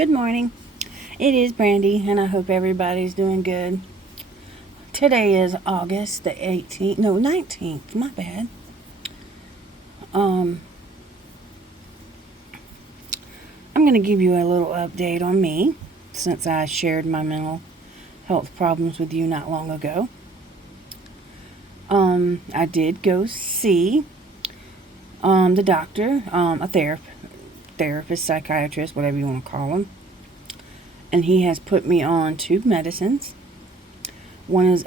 Good morning. It is Brandy, and I hope everybody's doing good. Today is August the 18th, no, 19th, my bad. I'm going to give you a little update on me, since I shared my mental health problems with you not long ago. I did go see the doctor, a therapist, psychiatrist, whatever you want to call him. And he has put me on 2 medicines. One is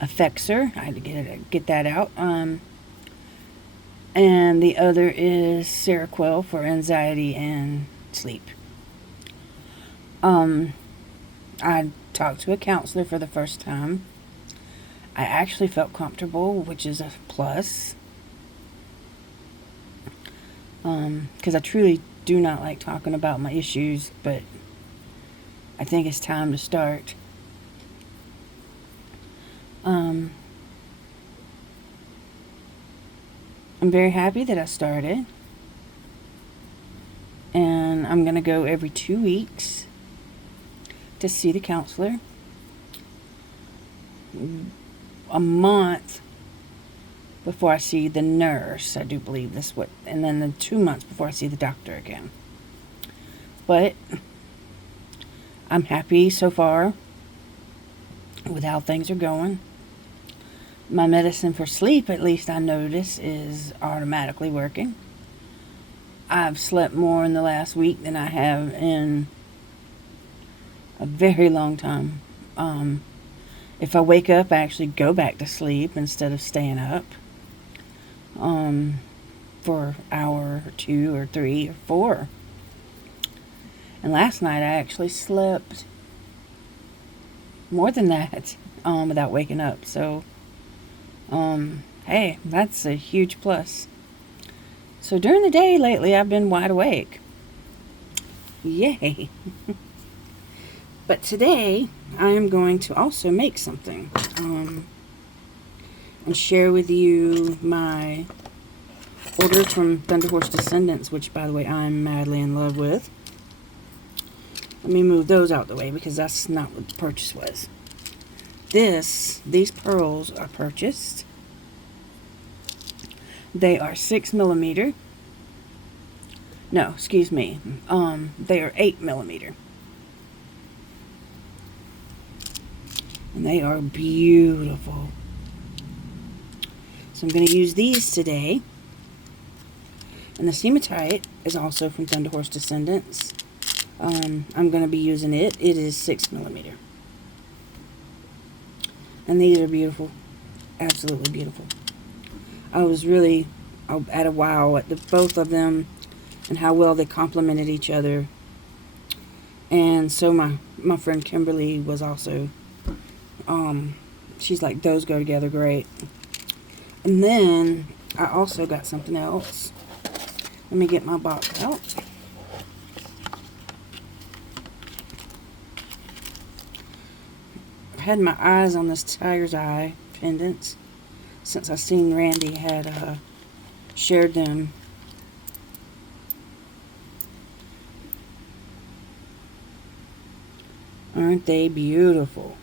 Effexor. I had to get that out. And the other is Seroquel for anxiety and sleep. I talked to a counselor for the first time. I actually felt comfortable, which is a plus. Because I truly do not like talking about my issues, but I think it's time to start. I'm very happy that I started, and I'm going to go every 2 weeks to see the counselor. A month before I see the nurse, I do believe this what, and then 2 months before I see the doctor again. But I'm happy so far with how things are going. My medicine for sleep, at least I notice, is automatically working. I've slept more in the last week than I have in a very long time. If I wake up, I actually go back to sleep instead of staying up for an hour or 2 or 3 or 4. And last night I actually slept more than that without waking up. So, hey, that's a huge plus. So during the day lately, I've been wide awake. Yay. But today, I am going to also make something. And share with you my orders from Thunderhorse Descendants, which, by the way, I'm madly in love with. Let me move those out the way because that's not what the purchase was. These pearls are purchased. They are 6 millimeter. No, excuse me. They are 8 millimeter. And they are beautiful. So I'm going to use these today. And the Hematite is also from Thunderhorse Descendants. I'm going to be using it. It is 6 millimeter. And these are beautiful. Absolutely beautiful. I was really at a wow at both of them and how well they complemented each other. And so my friend Kimberly was also, she's like, those go together great. And then I also got something else. Let me get my box out. I've had my eyes on this tiger's eye pendant since I seen Randy had shared them. Aren't they beautiful?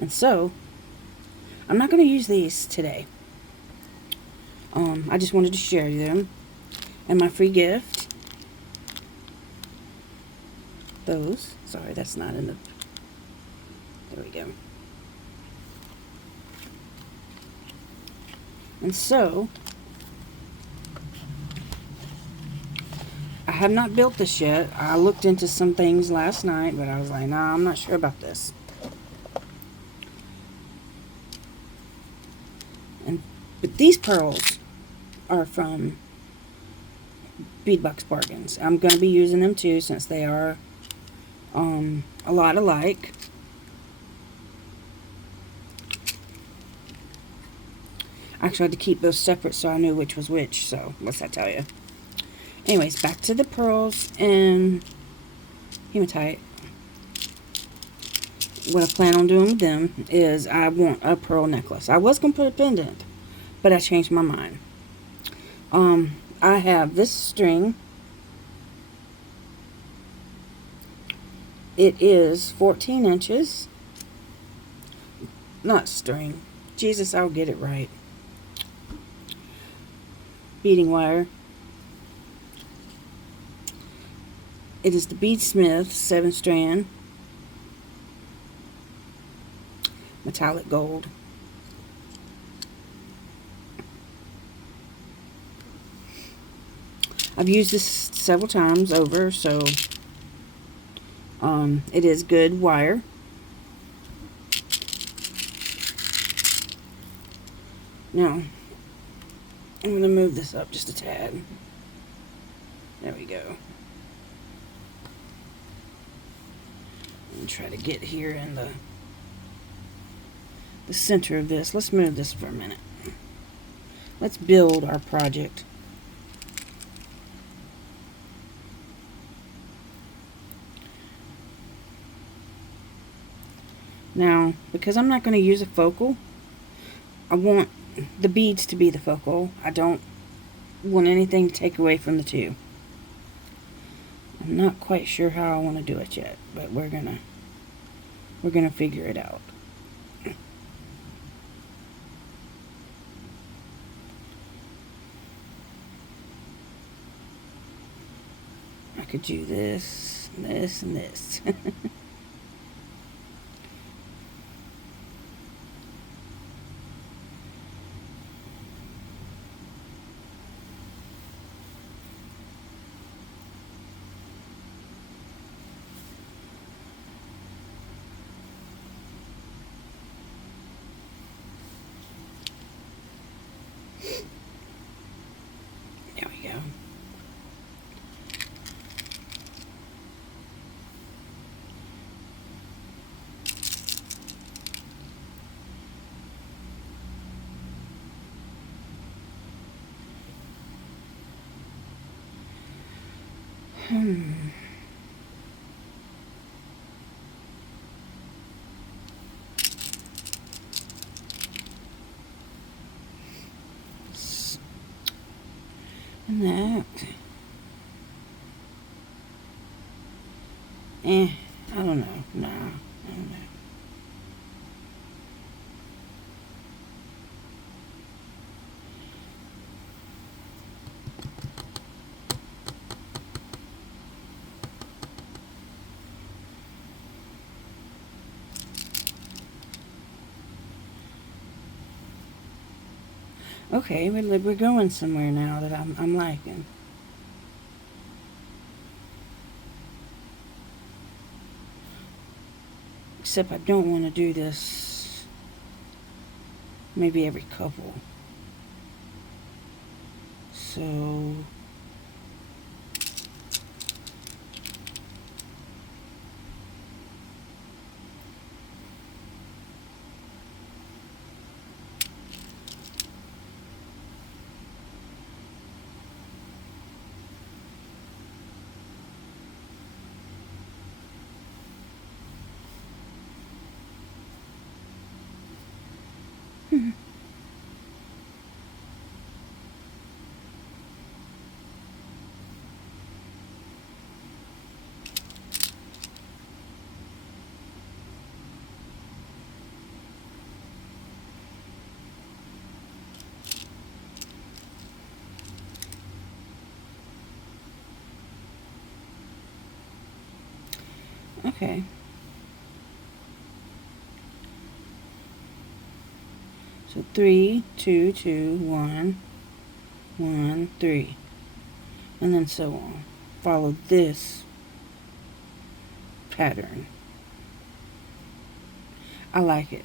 And so, I'm not going to use these today. I just wanted to share them. And my free gift. Those. Sorry, that's not in the... There we go. And so, I have not built this yet. I looked into some things last night, but I was like, nah, I'm not sure about this. But these pearls are from Beadbox Bargains. I'm going to be using them too since they are a lot alike. Actually, I had to keep those separate so I knew which was which. So, what's that tell you? Anyways, back to the pearls and hematite. What I plan on doing with them is I want a pearl necklace. I was going to put a pendant, but I changed my mind. I have this string. It is 14 inches. Not string. Jesus, I'll get it right. Beading wire. It is the Bead Smith 7 strand. Metallic gold. I've used this several times over, so it is good wire. Now, I'm going to move this up just a tad. There we go. And try to get here in the center of this. Let's move this for a minute. Let's build our project. Now, because I'm not going to use a focal, I want the beads to be the focal. I don't want anything to take away from the two. I'm not quite sure how I want to do it yet, but we're gonna figure it out. I could do this, this, and this. There we go. And that. I don't know. Nah, I don't know. Okay, we're going somewhere now that I'm liking. Except I don't want to do this maybe every couple. So okay. So 3, 2, 2, 1, 1, 3, and then so on. Follow this pattern. I like it.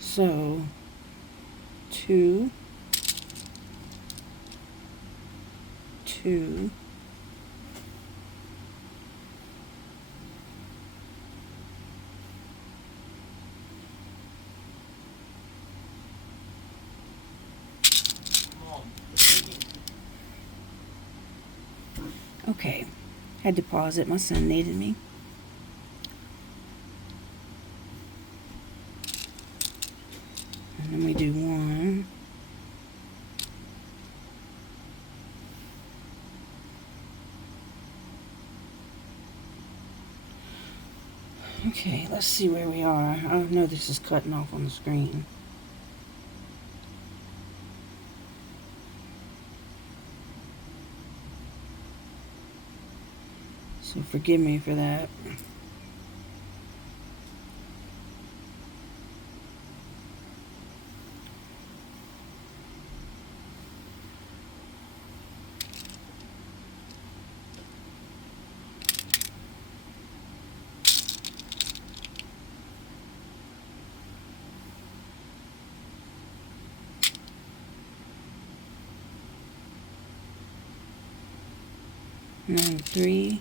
So 2, 2, okay. Had to pause it. My son needed me. And we do 1. Okay, let's see where we are. Oh no, this is cutting off on the screen. So forgive me for that. Now 3.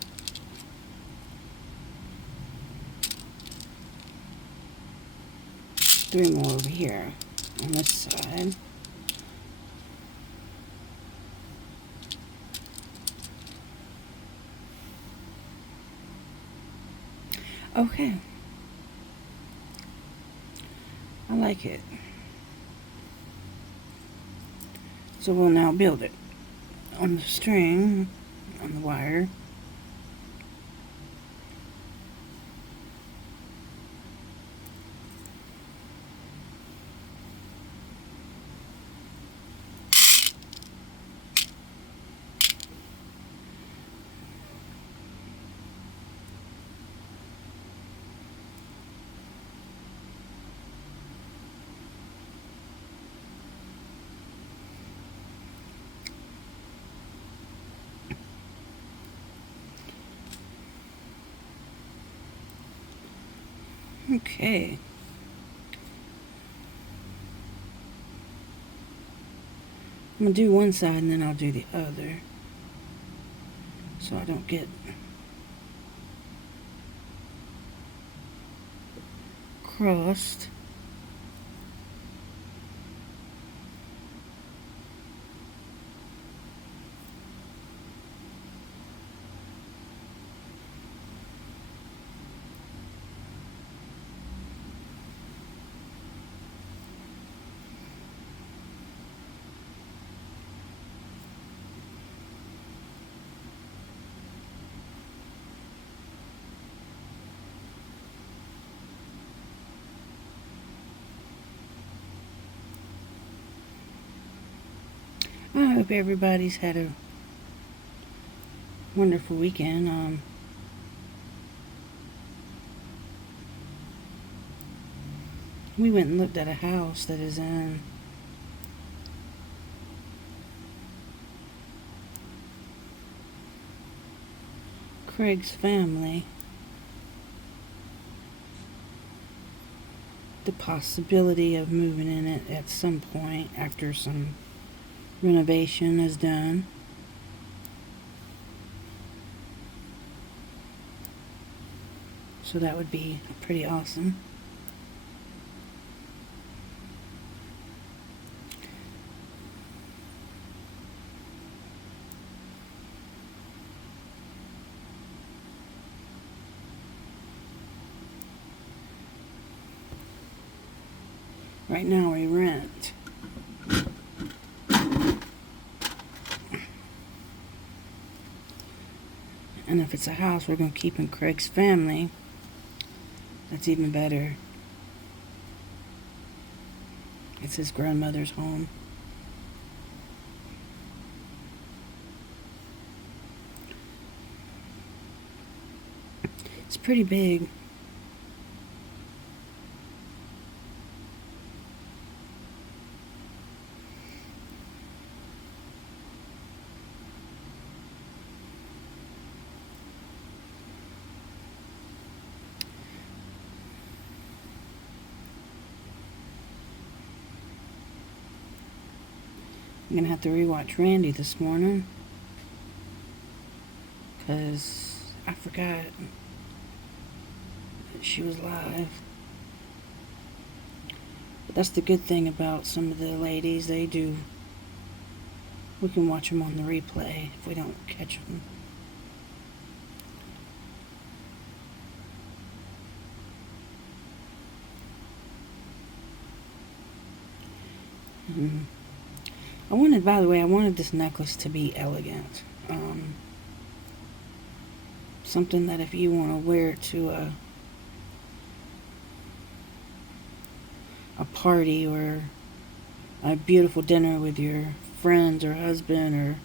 3 more over here on this side. Okay. I like it. So we'll now build it on the string, on the wire. Okay. I'm going to do one side and then I'll do the other, so I don't get crossed. I hope everybody's had a wonderful weekend. We went and looked at a house that is in Craig's family. The possibility of moving in it at some point after some renovation is done. So that would be pretty awesome. Right now we rent. And if it's a house we're going to keep in Craig's family, that's even better. It's his grandmother's home. It's pretty big. I'm gonna have to rewatch Randy this morning because I forgot that she was live. But that's the good thing about some of the ladies. We can watch them on the replay if we don't catch them. I wanted, by the way, I wanted this necklace to be elegant. Something that if you want to wear it to a party or a beautiful dinner with your friends or husband or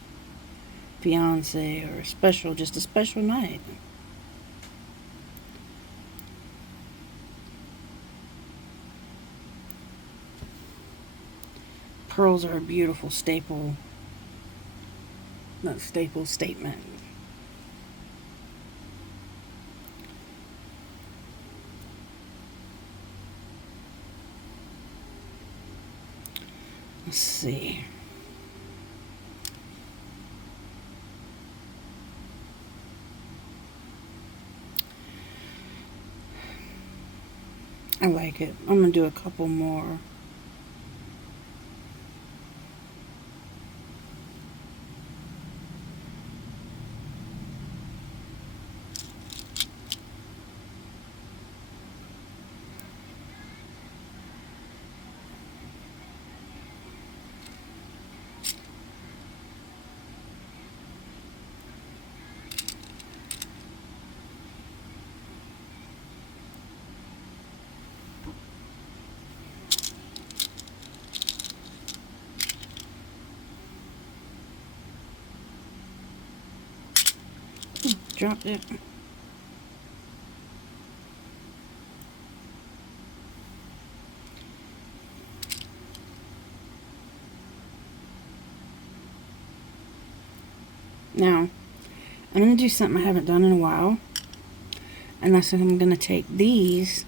fiance, or just a special night. Pearls are a beautiful staple, not staple, statement. Let's see. I like it. I'm going to do a couple more. Dropped it. Now, I'm going to do something I haven't done in a while. And that's what I'm going to take these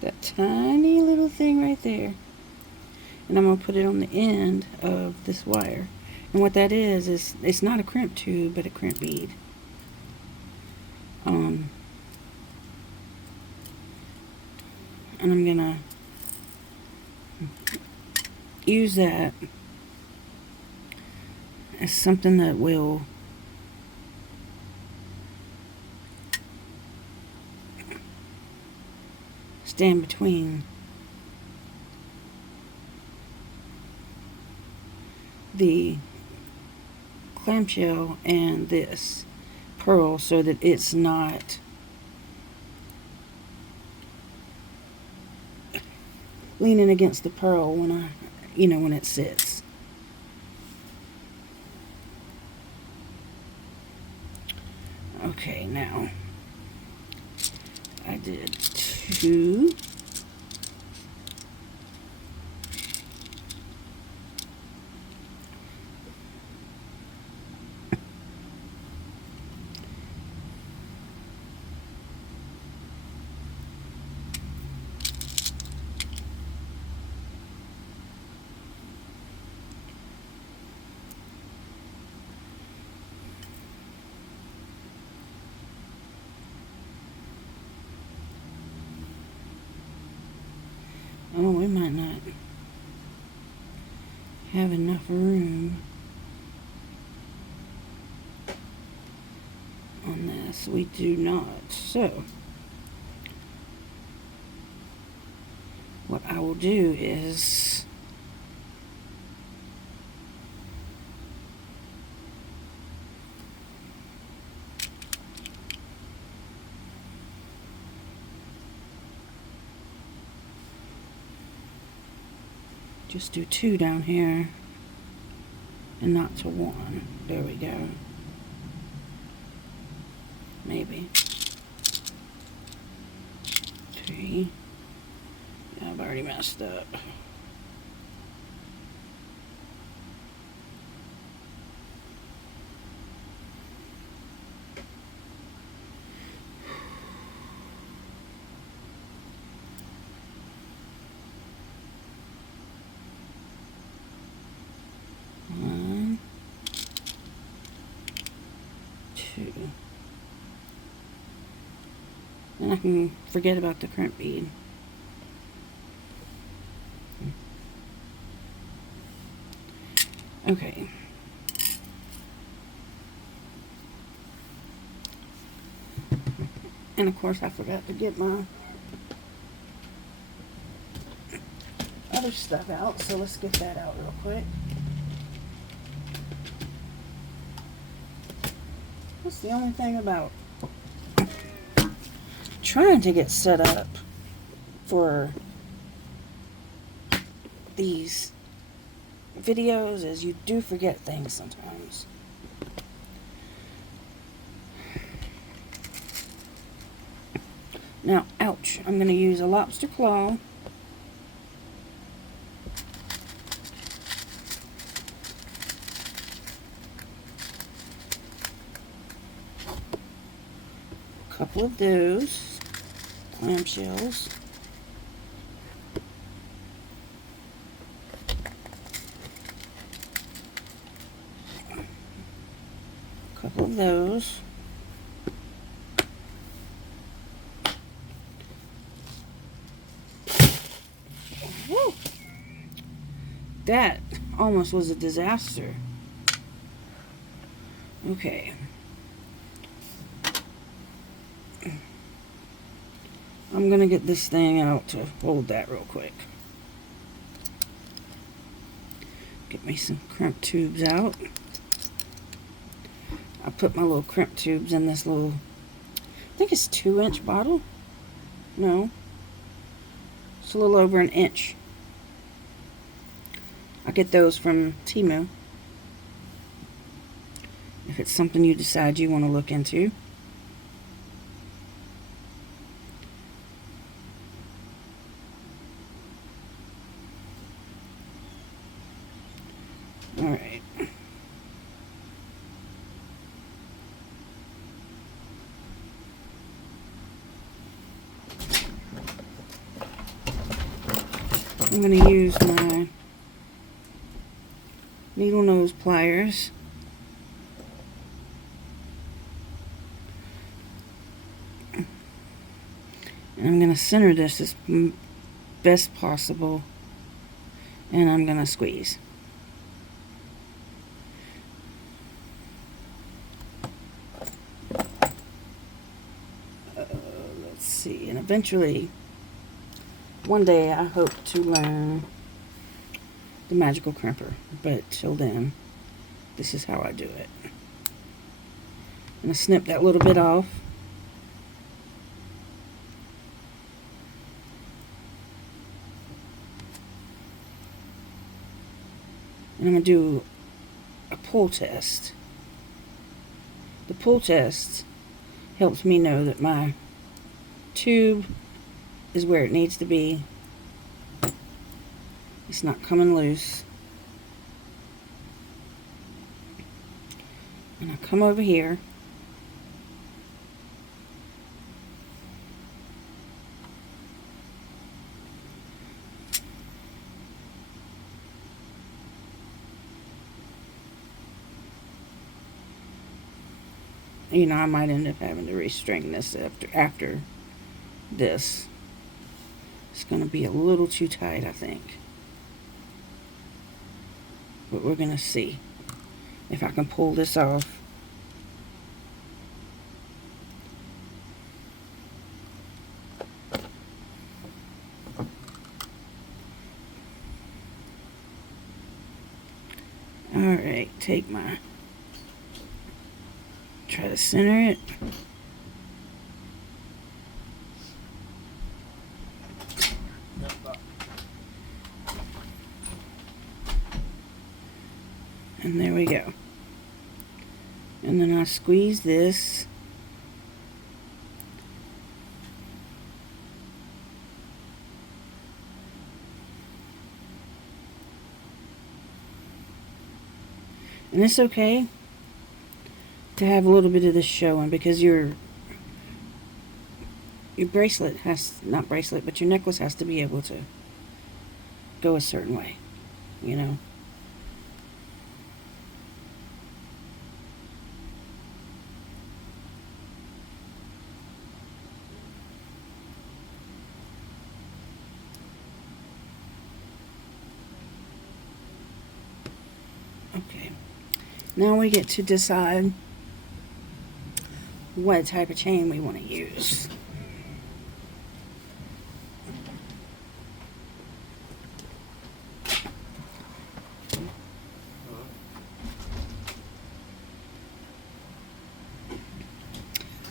that tiny little thing right there, and I'm going to put it on the end of this wire. And what that is it's not a crimp tube, but a crimp bead. And I'm going to use that as something that will stand between the clamshell and this pearl, so that it's not leaning against the pearl when when it sits. Okay, now I did 2. Oh, we might not have enough room on this. We do not. So, what I will do is just do 2 down here and not to 1. There we go. Maybe 3. Yeah, I've already messed up. And I can forget about the crimp bead. Okay. And of course I forgot to get my other stuff out, so let's get that out real quick. That's the only thing about trying to get set up for these videos is you do forget things sometimes. Now, ouch, I'm going to use a lobster claw. A couple of those clamshells. A couple of those. Woo! That almost was a disaster. Okay. I'm gonna get this thing out to hold that real quick. Get me some crimp tubes out. I put my little crimp tubes in this little, I think it's 2-inch bottle. No, it's a little over an inch. I get those from Temu, if it's something you decide you want to look into. Alright. I'm going to use my needle nose pliers. And I'm going to center this as best possible. And I'm going to squeeze. Let's see. And eventually, one day I hope to learn the magical crimper. But till then, this is how I do it. I'm going to snip that little bit off. And I'm going to do a pull test. The pull test helps me know that my tube is where it needs to be. It's not coming loose. And I come over here. You know, I might end up having to restring this after this. It's going to be a little too tight, I think. But we're going to see if I can pull this off. Alright, take my... Try to center it. And there we go. And then I squeeze this. And it's okay to have a little bit of this showing, because your bracelet has, not bracelet, but your necklace has to be able to go a certain way, you know. Okay, now we get to decide what type of chain we want to use.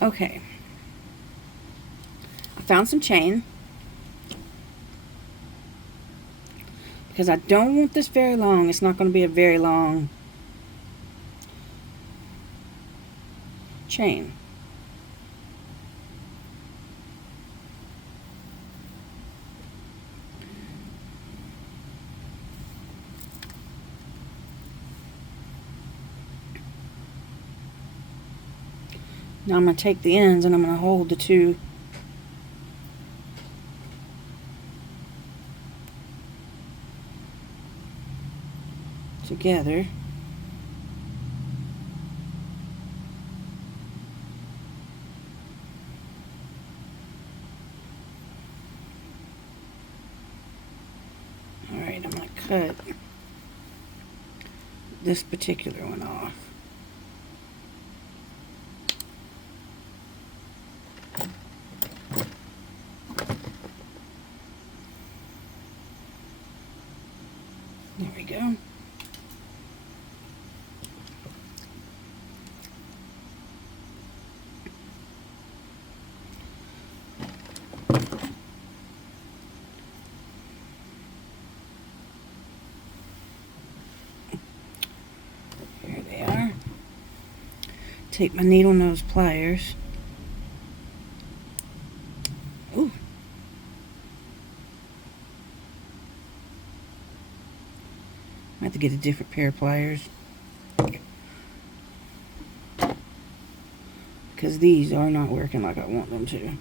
Okay, I found some chain because I don't want this very long. It's not going to be a very long chain. Now I'm going to take the ends and I'm going to hold the two together. Alright, I'm going to cut this particular one off. There we go. Here they are. Take my needle nose pliers. Ooh. I have to get a different pair of pliers because these are not working like I want them to.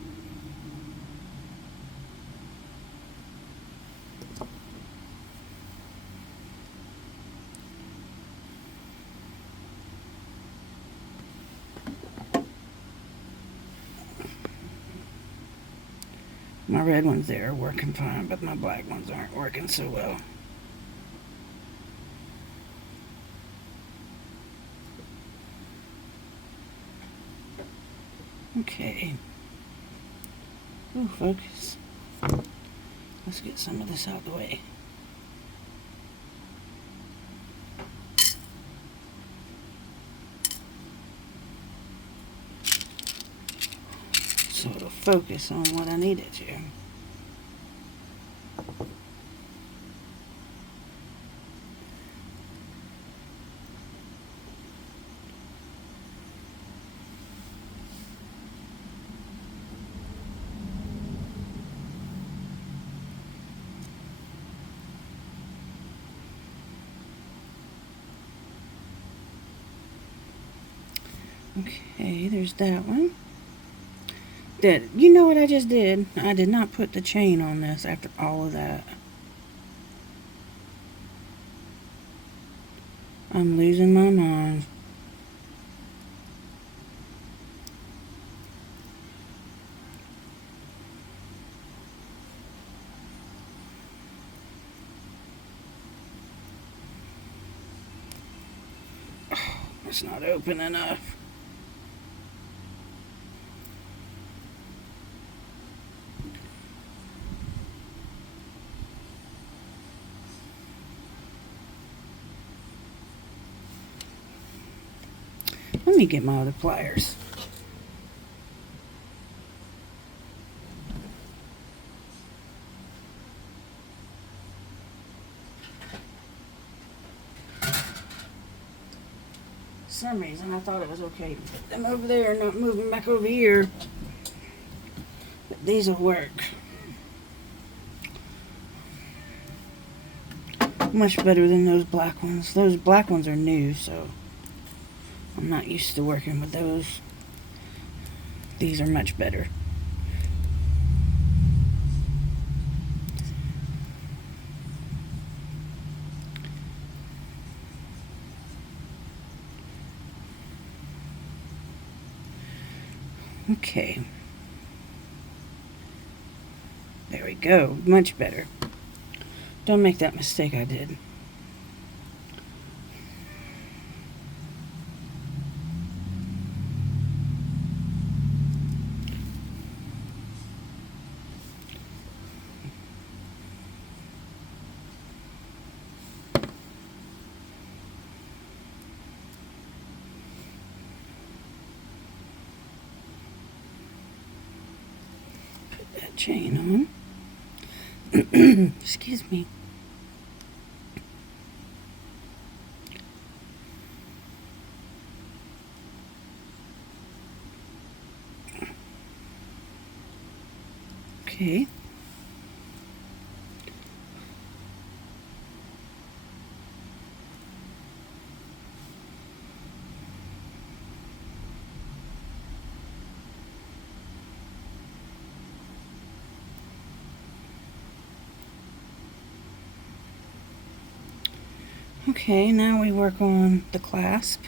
My red ones there are working fine, but my black ones aren't working so well. Okay. Ooh, focus. Let's get some of this out of the way. So it'll focus on what I need it to. Okay, there's that one. You know what I just did? I did not put the chain on this after all of that. I'm losing my mind. Oh, it's not open enough. Let me get my other pliers. For some reason I thought it was okay to put them over there and not move them back over here. But these will work. Much better than those black ones. Those black ones are new, so I'm not used to working with those. These are much better. Okay. There we go. Much better. Don't make that mistake I did. chain on. Excuse me. Okay. Okay, now we work on the clasp.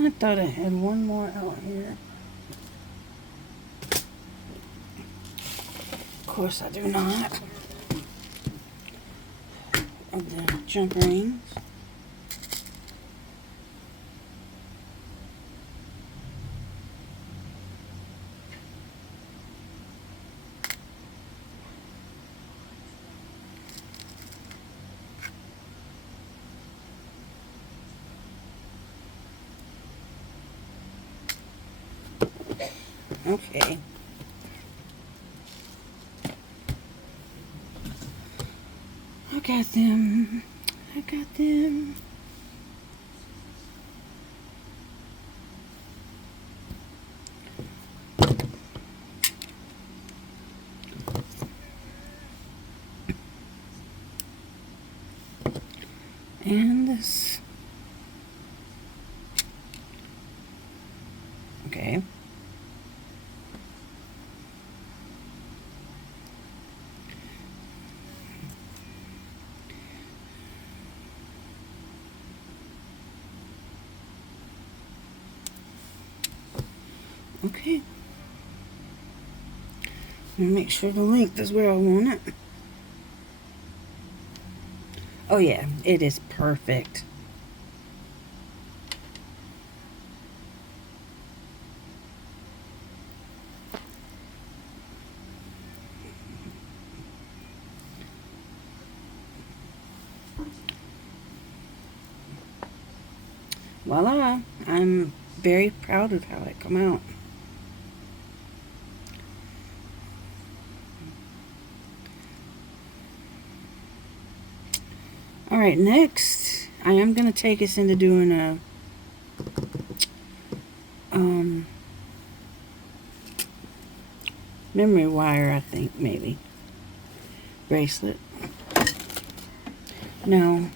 I thought I had one more out here. Of course I do not. Of the jump rings. Okay. I got them. I got them. And this. Okay. Okay. Make sure the length is where I want it. Oh yeah, it is perfect. Voila, I'm very proud of how it come out. Alright, next I am going to take us into doing a memory wire, I think, maybe. Bracelet. No.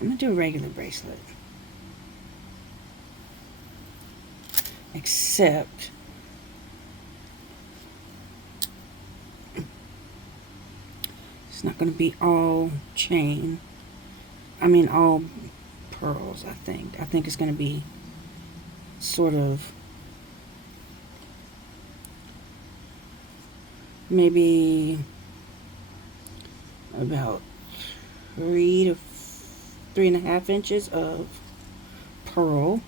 I'm going to do a regular bracelet. Except it's not going to be all chain. I mean all pearls, I think. I think it's going to be sort of maybe about 3 to 3.5 inches of pearl.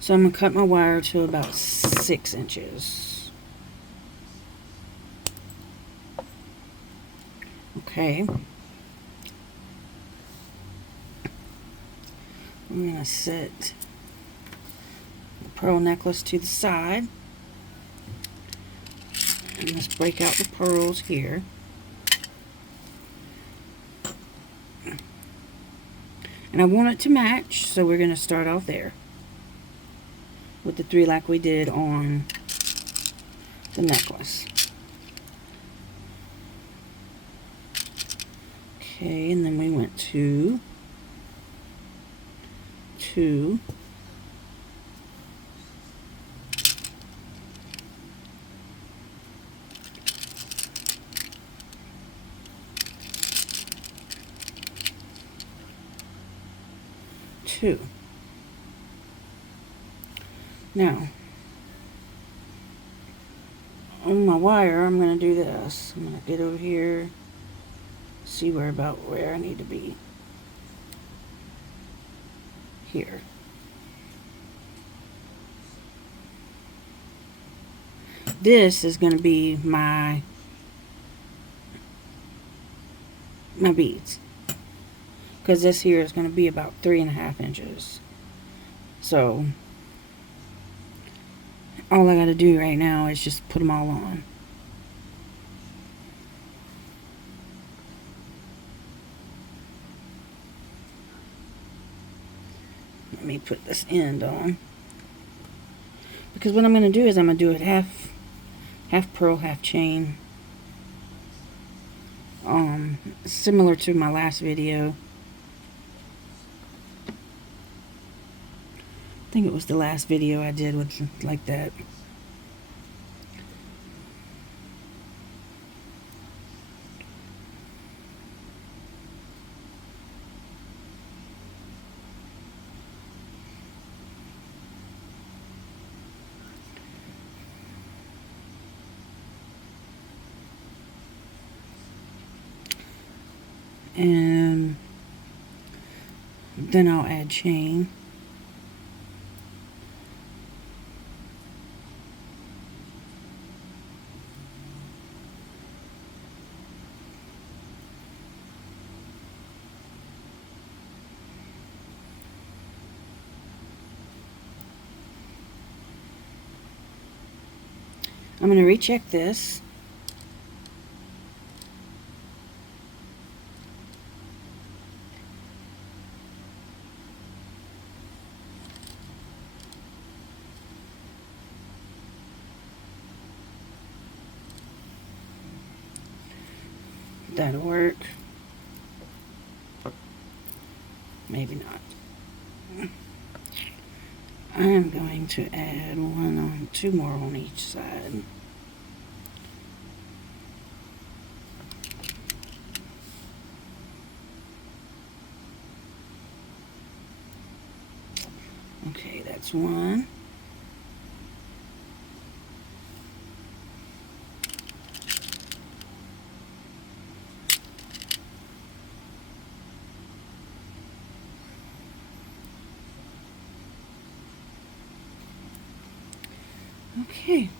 So I'm going to cut my wire to about 6 inches. Okay. I'm going to set the pearl necklace to the side. And let's break out the pearls here. And I want it to match, so we're going to start off there with the 3 like we did on the necklace. Okay, and then we went 2, 2, 2. Two. Now, on my wire, I'm going to do this. I'm going to get over here, see where I need to be. Here. This is going to be my beads, because this here is going to be about 3.5 inches. So all I got to do right now is just put them all on. Let me put this end on, because what I'm going to do is I'm going to do it half pearl, half chain. Similar to my last video. I think it was the last video I did with like that. And then I'll add chain. I'm going to recheck this. That'll work. Maybe not. I am going to add two more on each side. Okay, that's one. Okay.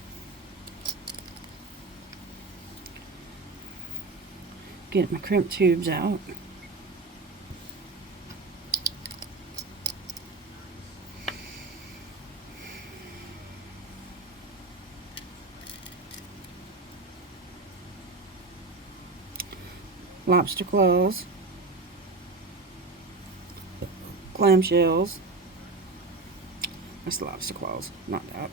Get my crimp tubes out. Lobster claws, clamshells. That's lobster claws, not that.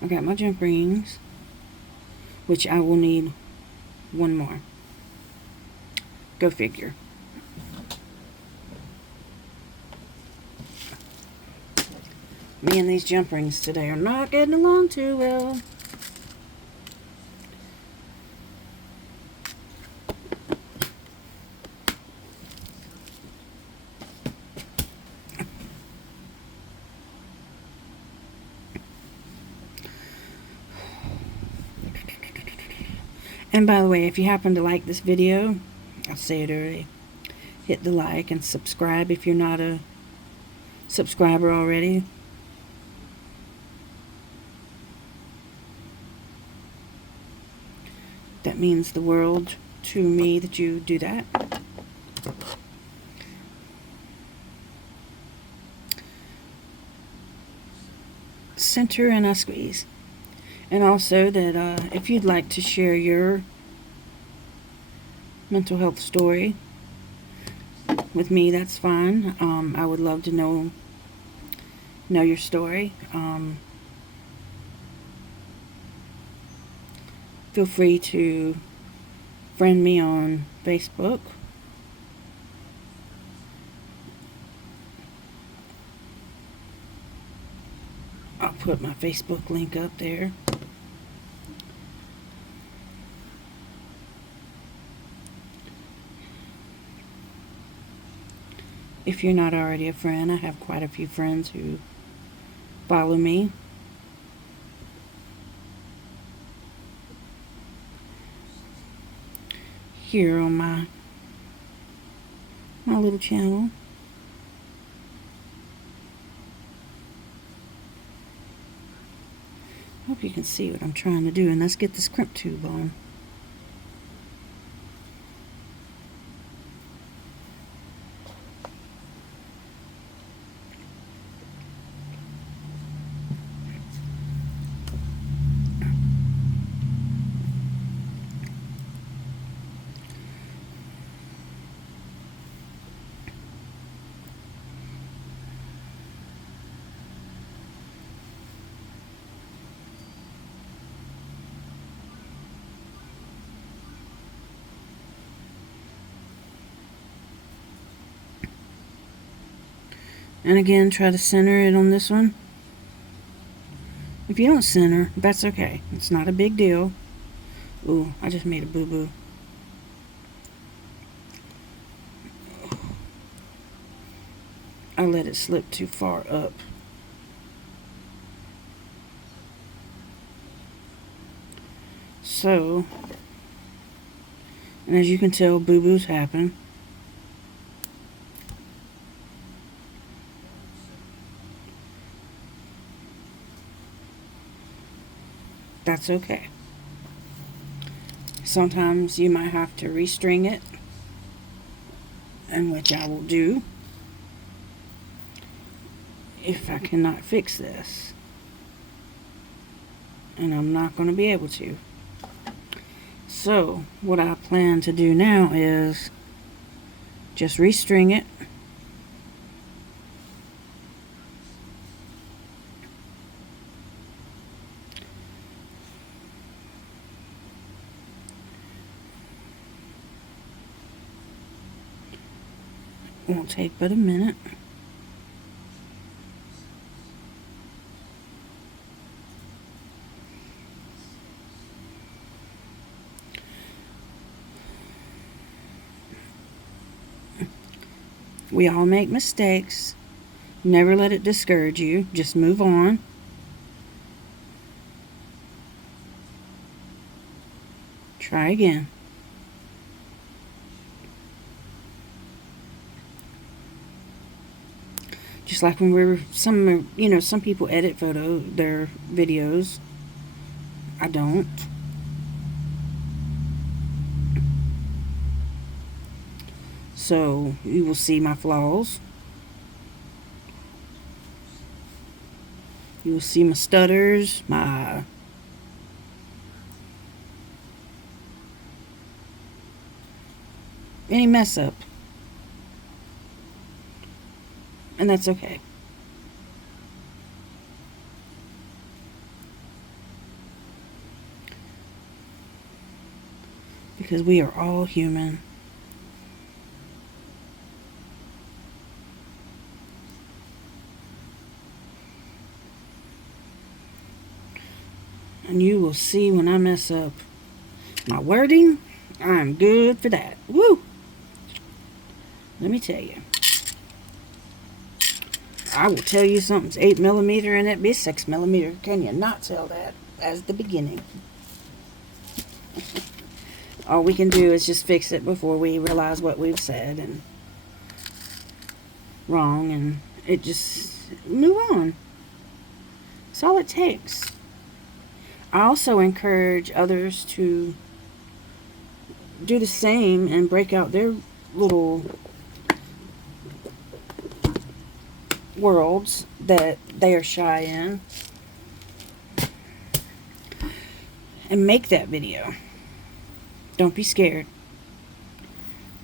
I got my jump rings, which I will need one more. Go figure. Me and these jump rings today are not getting along too well. And by the way, if you happen to like this video, I'll say it early, hit the like and subscribe if you're not a subscriber already. That means the world to me that you do that. Center and I squeeze. And also that if you'd like to share your mental health story with me, that's fine. I would love to know your story. Feel free to friend me on Facebook I'll put my Facebook link up there. If you're not already a friend, I have quite a few friends who follow me. Here on my little channel. Hope you can see what I'm trying to do, and let's get this crimp tube on. And again, try to center it on this one. If you don't center, that's okay. It's not a big deal. Ooh, I just made a boo-boo. I let it slip too far up. So, and as you can tell, boo-boos happen. That's okay. Sometimes you might have to restring it, and which I will do if I cannot fix this. And I'm not going to be able to. So, what I plan to do now is just restring it. Won't take but a minute. We all make mistakes. Never let it discourage you. Just move on. Try again. Just like when we were, some people edit their videos. I don't. So you will see my flaws. You will see my stutters, any mess up. And that's okay. Because we are all human. And you will see when I mess up my wording, I'm good for that. Woo! Let me tell you. I will tell you something's 8mm and it be 6mm. Can you not tell that as the beginning? All we can do is just fix it before we realize what we've said and wrong, and it just move on. That's all it takes. I also encourage others to do the same and break out their little worlds that they are shy in and make that video. Don't be scared.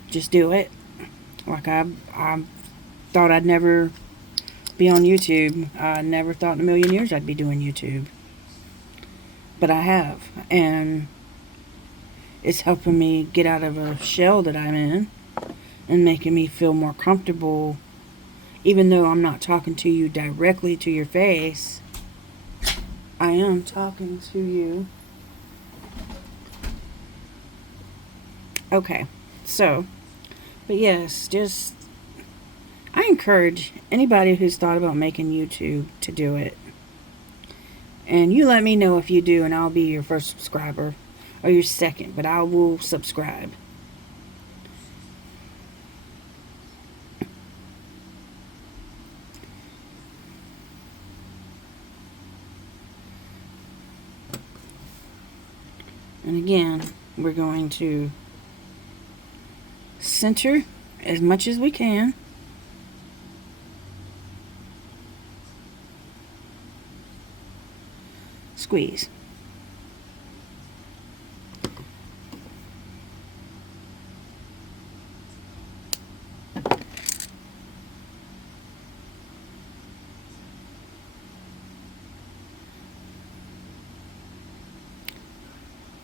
Just do it. Like I thought I'd never be on YouTube. I never thought in a million years I'd be doing YouTube. But I have, and it's helping me get out of a shell that I'm in and making me feel more comfortable. Even though I'm not talking to you directly to your face, I am talking to you. Okay, so, but yes, just, I encourage anybody who's thought about making YouTube to do it. And you let me know if you do, and I'll be your first subscriber, or your second, but I will subscribe. And again, we're going to center as much as we can. Squeeze.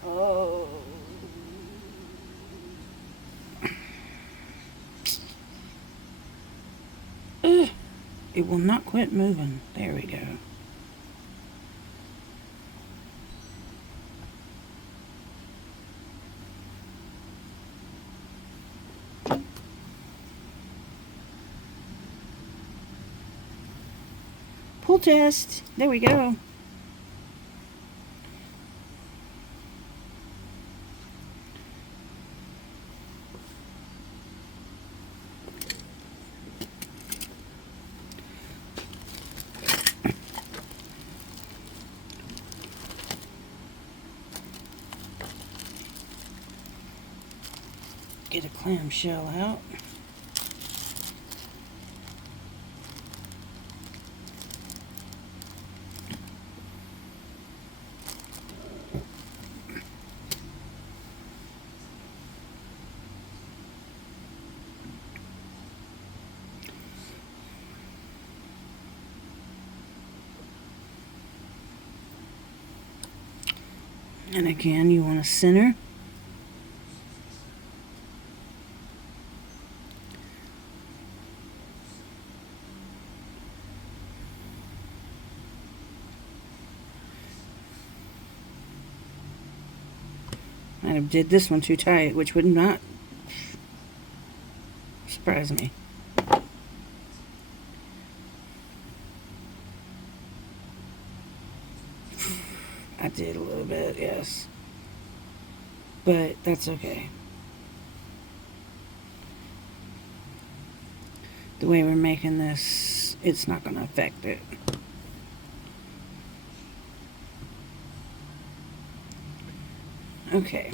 Oh. Ugh. It will not quit moving. There we go. Pull test. There we go. Get a clamshell out. And again, you want to center. I did this one too tight, which would not surprise me. I did a little bit, yes. But that's okay. The way we're making this, it's not going to affect it. Okay.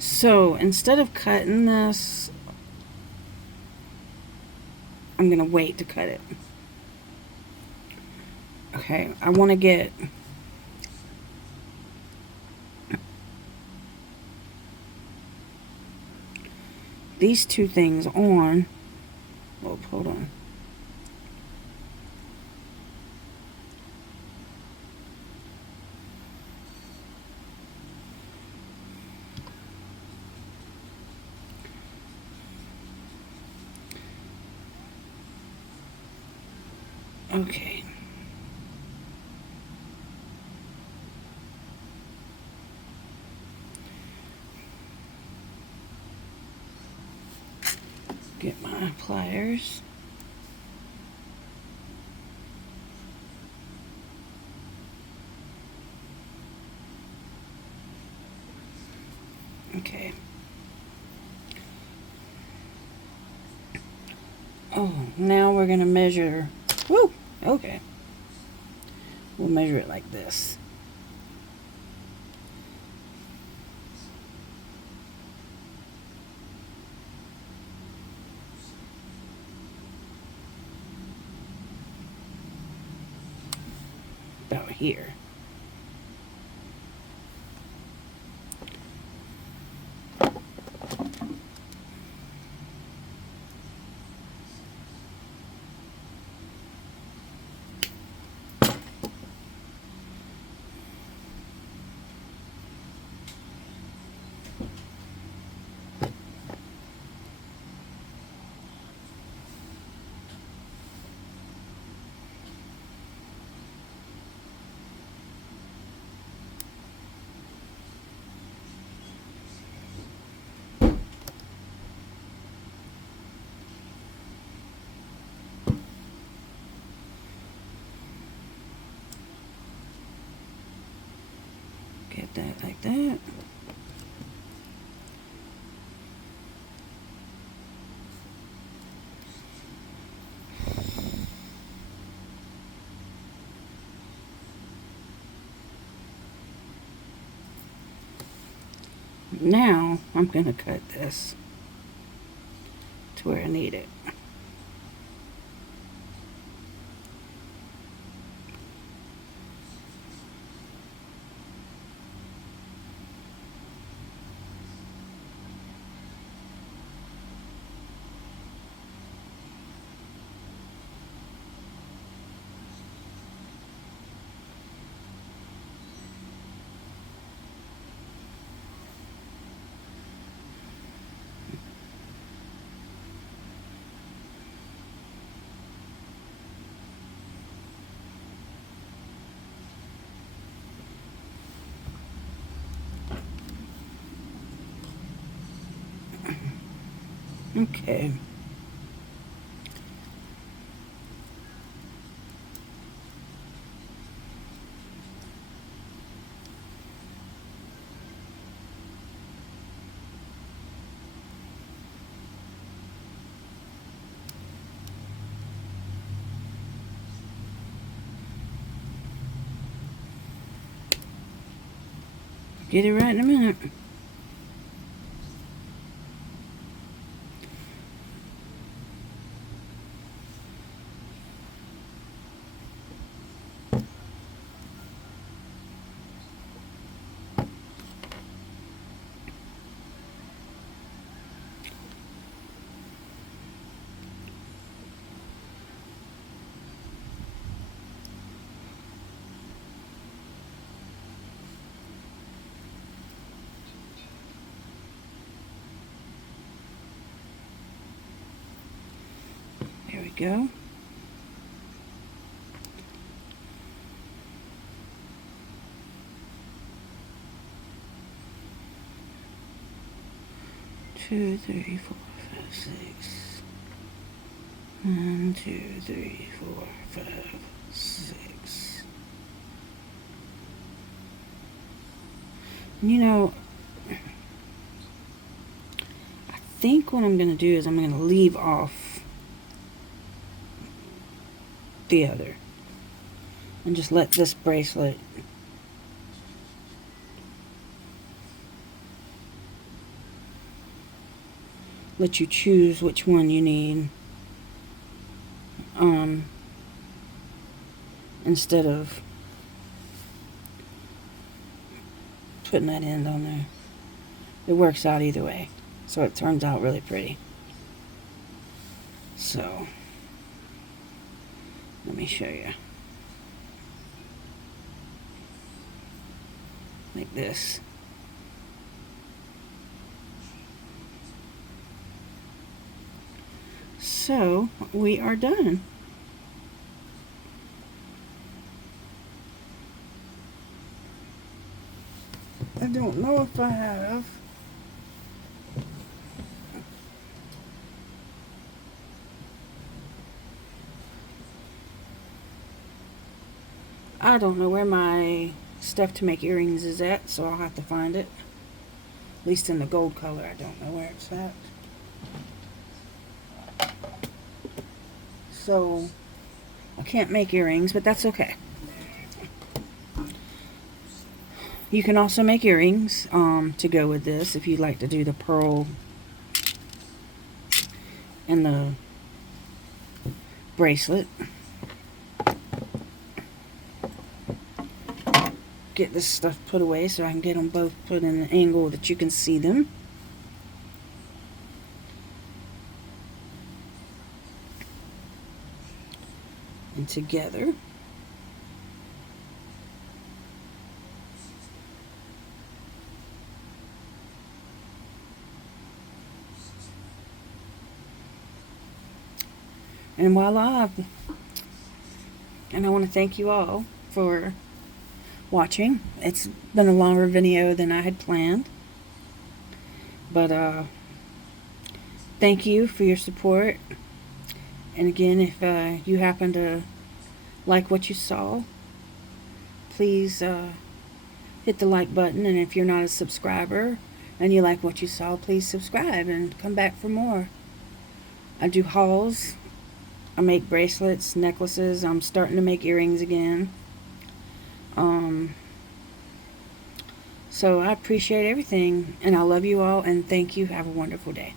So instead of cutting this, I'm going to wait to cut it. Okay, I want to get these two things on. Oh, hold on. Okay. Get my pliers. Okay. Oh, now we're going to measure. Woo! Okay. We'll measure it like this. About here. Cut that like that. Now I'm going to cut this to where I need it. Okay. Get it right in a minute. There we go. Two, three, four, five, six. 1, 2, 3, 4, 5, 6. You know, I think what I'm going to do is I'm going to leave off the other and just let this bracelet let you choose which one you need, instead of putting that end on there. It works out either way, so it turns out really pretty. So let me show you. Like this. So we are done. I don't know if I have. I don't know where my stuff to make earrings is at, so I'll have to find it. At least in the gold color, I don't know where it's at. So I can't make earrings, but that's okay. You can also make earrings to go with this if you'd like to do the pearl and the bracelet. Get this stuff put away so I can get them both put in an angle that you can see them. And together. And voila. And I want to thank you all for watching. It's been a longer video than I had planned. But thank you for your support. And again, if you happen to like what you saw, please hit the like button. And if you're not a subscriber and you like what you saw, please subscribe and come back for more. I do hauls. I make bracelets, necklaces. I'm starting to make earrings again. So I appreciate everything, and I love you all, and thank you. Have a wonderful day.